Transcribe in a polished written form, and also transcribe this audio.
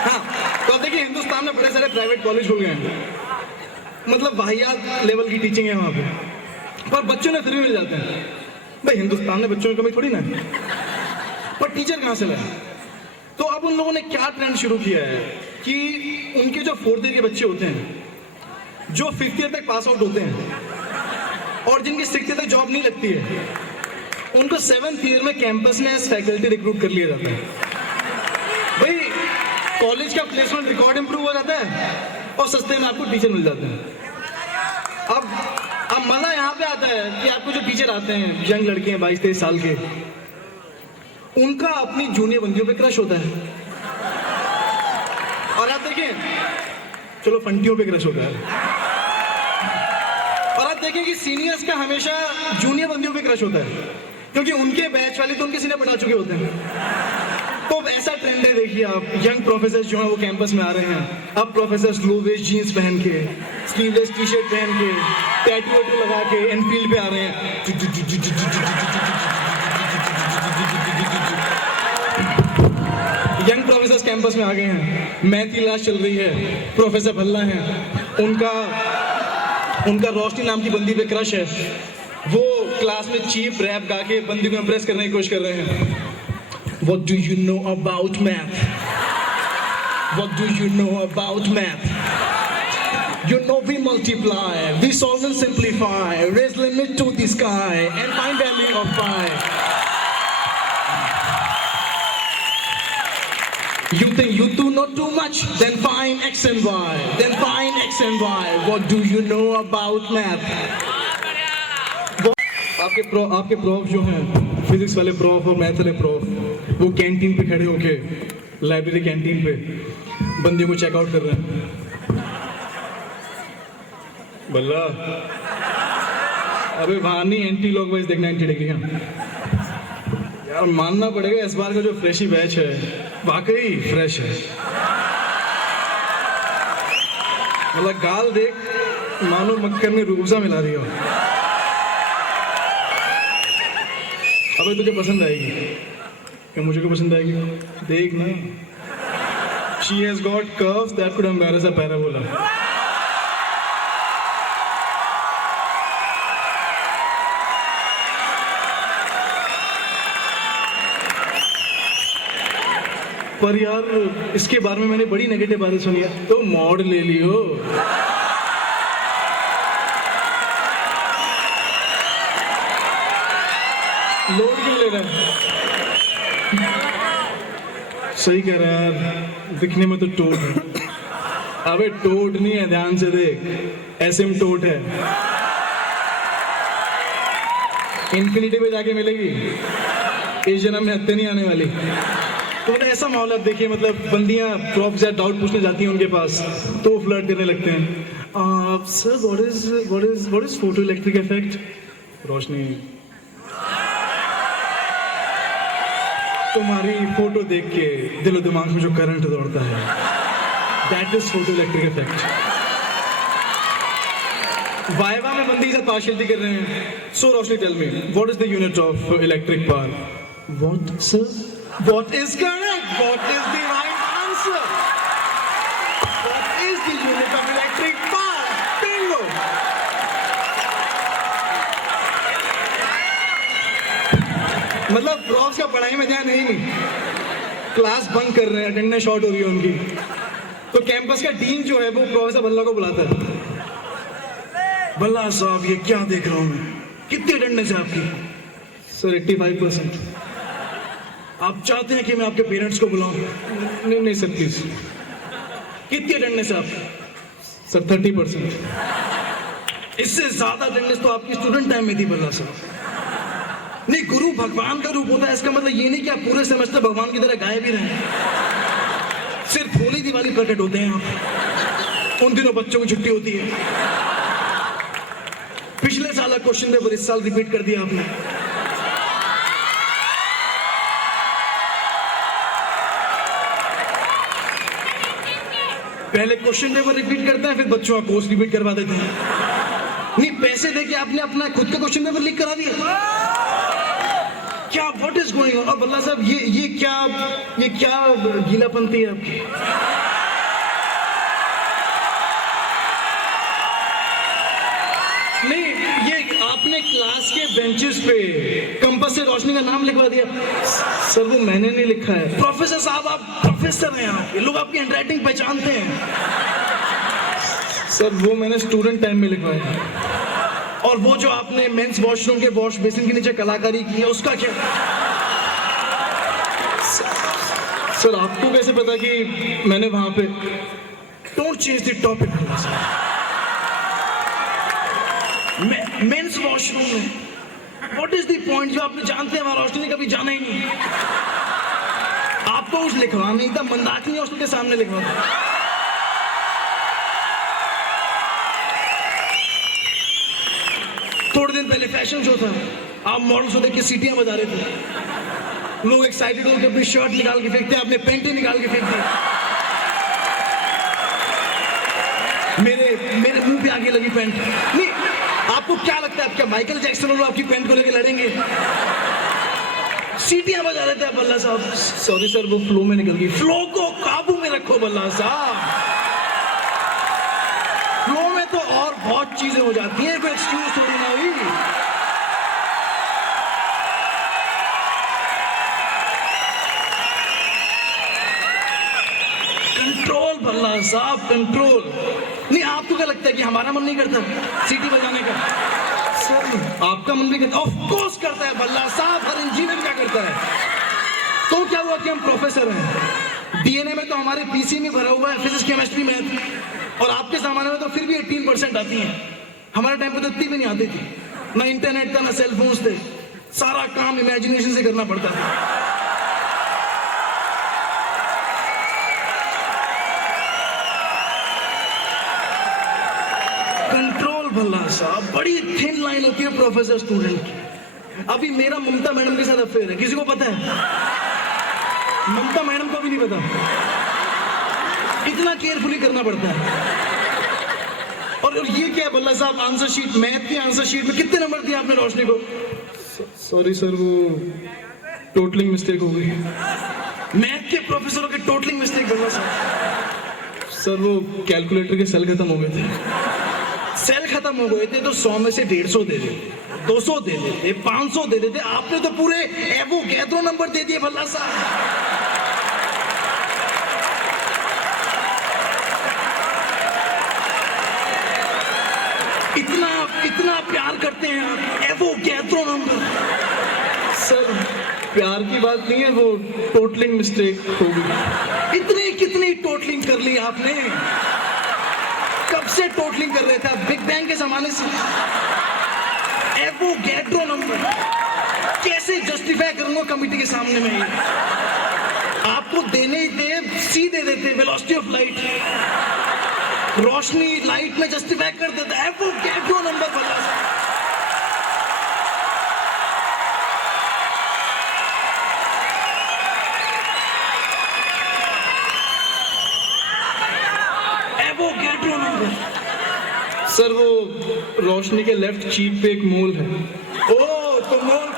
हाँ, तो अब देखिए हिंदुस्तान में बड़े सारे प्राइवेट कॉलेज खुल गए हैं, मतलब वाहियात लेवल की टीचिंग है वहाँ पे, पर बच्चों ने फिर भी मिल जाते हैं। भाई हिंदुस्तान में बच्चों की कमी थोड़ी ना है, पर टीचर कहाँ से लाए? तो अब उन लोगों ने क्या ट्रेंड शुरू किया है कि उनके जो 4th ईयर के बच्चे होते हैं, जो 5th ईयर तक पास आउट होते हैं और जिनकी 6th ईयर तक जॉब नहीं लगती है, उनको 7th ईयर में कैंपस में एज फैकल्टी रिक्रूट कर लिया जाता है। भाई कॉलेज का प्लेसमेंट रिकॉर्ड इंप्रूव हो जाता है और सस्ते में आपको टीचर मिल जाते हैं। अब मजा यहाँ पे आता है कि आपको जो टीचर आते हैं, यंग लड़के हैं 22-23 साल के, उनका अपनी जूनियर बंदियों पे क्रश होता है। और आप देखें, चलो फंटियों पे क्रश होता है, और आप देखें कि सीनियर्स का हमेशा जूनियर बंदियों पे क्रश होता है, क्योंकि उनके बैच वाले तो उनके सीनियर पढ़ा चुके होते हैं। तो ऐसा ट्रेंड है, देखिए आप, यंग प्रोफेसर जो हैं वो कैंपस में आ रहे हैं। अब प्रोफेसर लो वेस्ट जीन्स पहन के, स्लीवलेस टी शर्ट पहन के, टैटू वैटू लगा के एनफील्ड पे आ रहे हैं। यंग प्रोफेसर कैंपस में आ गए हैं, मैथ की क्लास चल रही है, प्रोफेसर भल्ला हैं, उनका रोशनी नाम की बंदी पे क्रश है। वो क्लास में चीप रैप गा के बंदी को इम्प्रेस करने की कोशिश कर रहे हैं। What do you know about math? What do you know about math? You know we multiply, we solve and simplify, raise limit to the sky and find value of pi. You think you do not too much? Then find x and y. Then find x and y. What do you know about math? आपके prof जो हैं, physics वाले prof और math वाले prof, वो canteen पे खड़े होके, लाइब्रेरी कैंटीन पे बंदियों को चेकआउट कर रहे हैं। बल्ला, अबे वहाँ नहीं, एंटी लॉक वाइज देखना, एंटी डिग्री। यार मानना पड़ेगा, इस बार का जो फ्रेशी बैच है वाकई फ्रेश है। मतलब गाल देख मानो मक्खन में रूबजा मिला दिया। अबे तुझे पसंद आएगी क्या? मुझे को पसंद आएगी? देख ना, she has got curves that could embarrass a parabola. पर यार इसके बारे में मैंने बड़ी नेगेटिव बातें सुनी है, तो मॉड ले लियो। लोड क्यों ले रहा है? सही कह रहा है, दिखने में तो टोट है। अबे टोट नहीं है, ध्यान से देख, एसिम्टोट है। इन्फिनिटी पे जाके मिलेगी, इस जन्म में हत्या नहीं आने वाली। तो मतलब ऐसा माहौल आप देखिए, मतलब बंदियां प्रॉफ से डाउट पूछने जाती हैं उनके पास, तो वो फ्लर्ट करने लगते हैं। Sir what is photoelectric effect? Roshni, तुम्हारी फोटो देख के दिलो दिमाग में जो करंट दौड़ता है, that is photoelectric effect. Viva में बंदी के साथ पार्शियलिटी कर रहे हैं। So Roshni, tell me, what is the unit of electric power? What sir? What is correct? What is the right answer? What is the unit of electric power? Bingo. मतलब profs का पढ़ाई में ध्यान नहीं, क्लास बंक कर रहे हैं, attendance short हो रही है उनकी। तो कैंपस का डीन जो है वो प्रोफेसर भल्ला को बुलाता है। भल्ला साहब, ये क्या देख रहा हूं मैं, कितनी अटेंडेंस है आपकी? सर 85%। आप चाहते हैं कि मैं आपके पेरेंट्स को बुलाऊं? नहीं नहीं सर प्लीज। कितनी अटेंडेंस है आपकी? सर 30%। इससे ज्यादा अटेंडेंस तो आपकी स्टूडेंट टाइम में थी भल्ला साहब। नहीं, गुरु भगवान का रूप होता है, इसका मतलब ये नहीं कि आप पूरे सेमेस्टर भगवान की तरह गाए भी रहें। सिर्फ होली दिवाली प्रकट होते हैं आप, उन दिनों बच्चों की छुट्टी होती है। पिछले साल का क्वेश्चन पेपर इस साल रिपीट कर दिया आपने। पहले क्वेश्चन पेपर रिपीट करते हैं, फिर बच्चों का कोर्स रिपीट करवा देते हैं। नहीं, पैसे देके आपने अपना खुद का क्वेश्चन पेपर लीक करा दिया। क्या व्हाट इज गोइंग ऑन? और बल्ला साहब ये क्या गीलापंती है आपकी? नहीं, ये आपने क्लास के बेंचेस पे कंपास से रोशनी का नाम लिखवा दिया। सर वो मैंने नहीं लिखा है। प्रोफेसर साहब आप प्रोफेसर हैं, आपके लोग आपकी हैंडराइटिंग पहचानते हैं। सर वो मैंने स्टूडेंट टाइम में लिखवाया। और वो जो आपने मेंस वॉशरूम के वॉश बेसिन के नीचे कलाकारी की है उसका क्या? सर आपको कैसे पता कि मैंने वहां पे? Don't change the topic. Men's washroom में व्हाट इज द पॉइंट? जो आपने जानते हैं वहां रोशनी ने कभी जाना ही नहीं। आपको कुछ लिखवा नहीं था, मंदाकिनी हॉस्टल के सामने लिखवा था। थोड़े दिन पहले फैशन शो था, आप मॉडल्स को देख के सीटियां बजा रहे थे। लोग एक्साइटेड होकर अपनी शर्ट निकाल के फेंकते, अपने पैंटें निकाल के फेंकते। मेरे मुंह पे आगे लगी पैंट। नहीं, आपको क्या लगता है आप क्या माइकल जैक्सन लोग आपकी पैंट को लेकर लड़ेंगे? सीटियां बजा रहे थे आप बल्ला साहब। सॉरी सर वो फ्लो में निकल गई। फ्लो को काबू में रखो बल्ला साहब। फ्लो में तो और बहुत चीजें हो जाती हैं, कोई एक्सक्यूज थोड़ी ना हुई। कंट्रोल बल्ला साहब, कंट्रोल। नहीं, आपको क्या लगता है कि हमारा मन नहीं करता सीटी बजाने का? सर आपका मन भी करता? ऑफ कोर्स करता है बल्ला साहब, हर इंजीनियर क्या करता है। तो क्या हुआ कि हम प्रोफेसर हैं? डीएनए में तो हमारे पीसी में भरा हुआ है फिजिक्स केमिस्ट्री मैथ, और आपके जमाने में तो फिर भी 18% आती हैं। हमारे टाइम पे तो इतनी भी नहीं आती थी। ना इंटरनेट था, ना सेल फोन्स थे। सारा काम इमेजिनेशन से करना पड़ता था। कंट्रोल भल्ला साहब, बड़ी थिन लाइन होती है प्रोफेसर स्टूडेंट की। अभी मेरा ममता मैडम के साथ अफेयर है, किसी को पता है? ममता मैडम को भी नहीं पता। इतना केयरफुली करना पड़ता है। और ये क्या है बल्ला साहब, आंसर शीट, मैथ की आंसर शीट में कितने नंबर दिए आपने रोशनी को? सॉरी सर वो टोटलिंग मिस्टेक हो गई। मैथ के प्रोफेसरों के टोटलिंग मिस्टेक बल्ला साहब। सर वो कैलकुलेटर के सेल खत्म हो गए थे। सेल खत्म हो गए थे तो 100 में से 150 दे देते, 200 दे देते, 500 दे देते। आपने तो पूरे एवोगैड्रो नंबर दे दिए भल्ला साहब। इतना प्यार करते हैं आप, एवोगैड्रो नंबर। सर प्यार की बात नहीं है, वो टोटलिंग मिस्टेक हो गई। कितनी टोटलिंग कर ली आपने? कब से टोटलिंग कर रहे थे आप? बिग बैंग के जमाने से। एवोगैड्रो नंबर कैसे जस्टिफाई करूंगा कमिटी के सामने में? आपको देने ही थे, सी दे देते, velocity of light. Roshni light में जस्टिफाई कर देता। एवोगैड्रो नंबर बता। Avogadro number. सर वो रोशनी के लेफ्ट चीक पे एक मोल है। ओ तो मोल